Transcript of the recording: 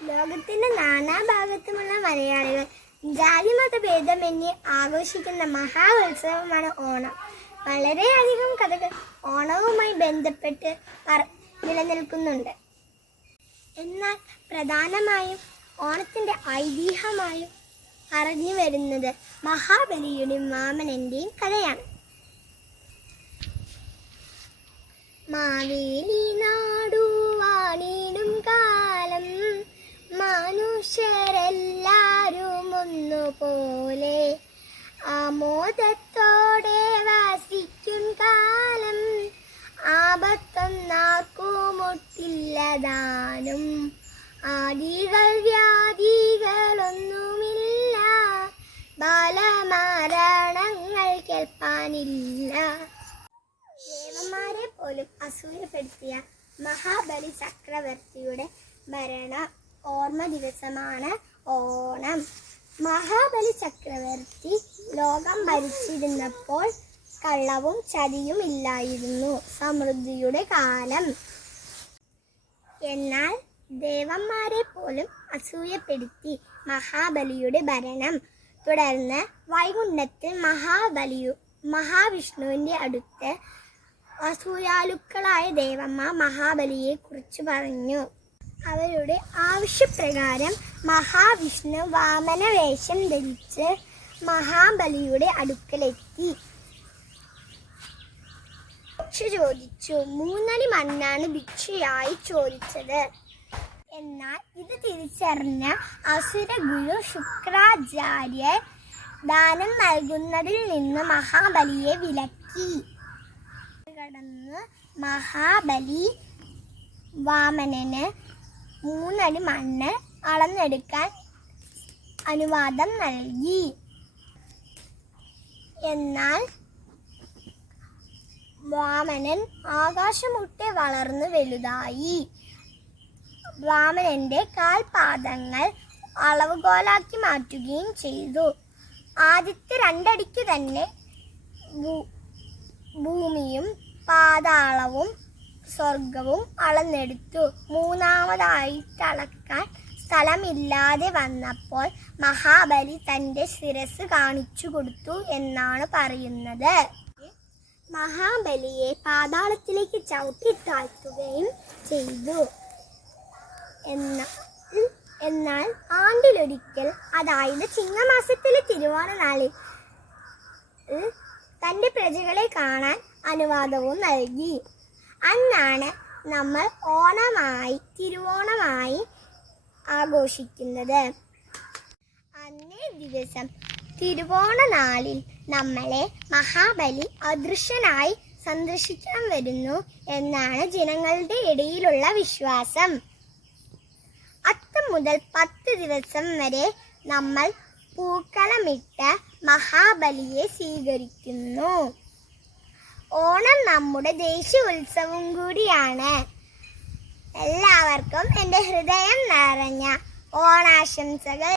ലോകത്തിന്റെ നാനാഭാഗത്തുമുള്ള മലയാളികൾ ജാതിമത ഭേദമന്യേ ആഘോഷിക്കുന്ന മഹാ ഉത്സവമാണ് ഓണം. വളരെയധികം കഥകൾ ഓണവുമായി ബന്ധപ്പെട്ട് നിലനിൽക്കുന്നുണ്ട്. എന്നാൽ പ്രധാനമായും ഓണത്തിന്റെ ഐതിഹ്യമായും അറിഞ്ഞു വരുന്നത് മഹാബലിയുടെയും മാമനന്റെയും കഥയാണ്. മാവേലി ഒന്നുപോലെ ആമോദത്തോടെ വസിക്കും കാലം. ആപത്തൊന്നാക്കുമൊട്ടില്ലതാനും. ആദികൾ വ്യാധികളൊന്നുമില്ല. ബാലമരണങ്ങൾ കേൾപ്പാനില്ല. ദേവന്മാരെ പോലും അസൂയപ്പെടുത്തിയ മഹാബലി ചക്രവർത്തിയുടെ ഭരണ ഓർമ്മ ദിവസമാണ് ഓണം. മഹാബലി ചക്രവർത്തി ലോകം ഭരിച്ചിരുന്നപ്പോൾ കള്ളവും ചതിയും ഇല്ലായിരുന്നു. സമൃദ്ധിയുടെ കാലം. എന്നാൽ ദേവന്മാരെ പോലും അസൂയപ്പെടുത്തി മഹാബലിയുടെ ഭരണം. തുടർന്ന് വൈകുണ്ഠത്തിൽ മഹാബലിയു മഹാവിഷ്ണുവിന്റെ അടുത്ത് അസൂയാലുക്കളായ ദേവന്മാർ മഹാബലിയെ കുറിച്ച് പറഞ്ഞു. അവരുടെ ആവശ്യപ്രകാരം മഹാവിഷ്ണു വാമന വേഷം ധരിച്ച് മഹാബലിയുടെ അടുക്കലെത്തി. ഭിക്ഷ ചോദിച്ചു മൂന്നടി മണ്ണാണ് ഭിക്ഷയായി ചോദിച്ചത്. എന്നാൽ ഇത് തിരിച്ചറിഞ്ഞ അസുരഗുരു ശുക്രാചാര്യർ ദാനം നൽകുന്നതിൽ നിന്ന് മഹാബലിയെ വിലക്കി. കടന്ന് മഹാബലി വാമനന് മൂന്നടി മണ്ണ് അളന്നെടുക്കാൻ അനുവാദം നൽകി. എന്നാൽ വാമനൻ ആകാശമുട്ടെ വളർന്നു വലുതായി. ബ്രാഹ്മണന്റെ കാൽപാദങ്ങൾ അളവുകോലാക്കി മാറ്റുകയും ചെയ്തു. ആദ്യത്തെ രണ്ടടിക്ക് തന്നെ ഭൂമിയും പാതാളവും സ്വർഗവും അളന്നെടുത്തു. മൂന്നാമതായിട്ട് അളക്കാൻ സ്ഥലമില്ലാതെ വന്നപ്പോൾ മഹാബലി തന്റെ ശിരസ് കാണിച്ചു കൊടുത്തു എന്നാണ് പറയുന്നത്. മഹാബലിയെ പാതാളത്തിലേക്ക് ചവിട്ടി താഴ്ത്തുകയും ചെയ്തു. എന്നാൽ എന്നാൽ ആണ്ടിലൊരിക്കൽ അതായത് ചിങ്ങമാസത്തിലെ തിരുവോണ നാളിൽ തന്റെ പ്രജകളെ കാണാൻ അനുവാദവും നൽകി. അന്നാണ് നമ്മൾ ഓണമായി തിരുവോണമായി ആഘോഷിക്കുന്നത്. അന്നേ ദിവസം തിരുവോണ നാളിൽ നമ്മളെ മഹാബലി അദൃശ്യനായി സന്ദർശിക്കാൻ വരുന്നു എന്നാണ് ജനങ്ങളുടെ ഇടയിലുള്ള വിശ്വാസം. അത്തം മുതൽ പത്ത് ദിവസം വരെ നമ്മൾ പൂക്കളമിട്ട് മഹാബലിയെ സ്വീകരിക്കുന്നു. ഓണം നമ്മുടെ ദേശീയ ഉത്സവം കൂടിയാണ്. എല്ലാവർക്കും എന്റെ ഹൃദയം നിറഞ്ഞ ഓണാശംസകൾ.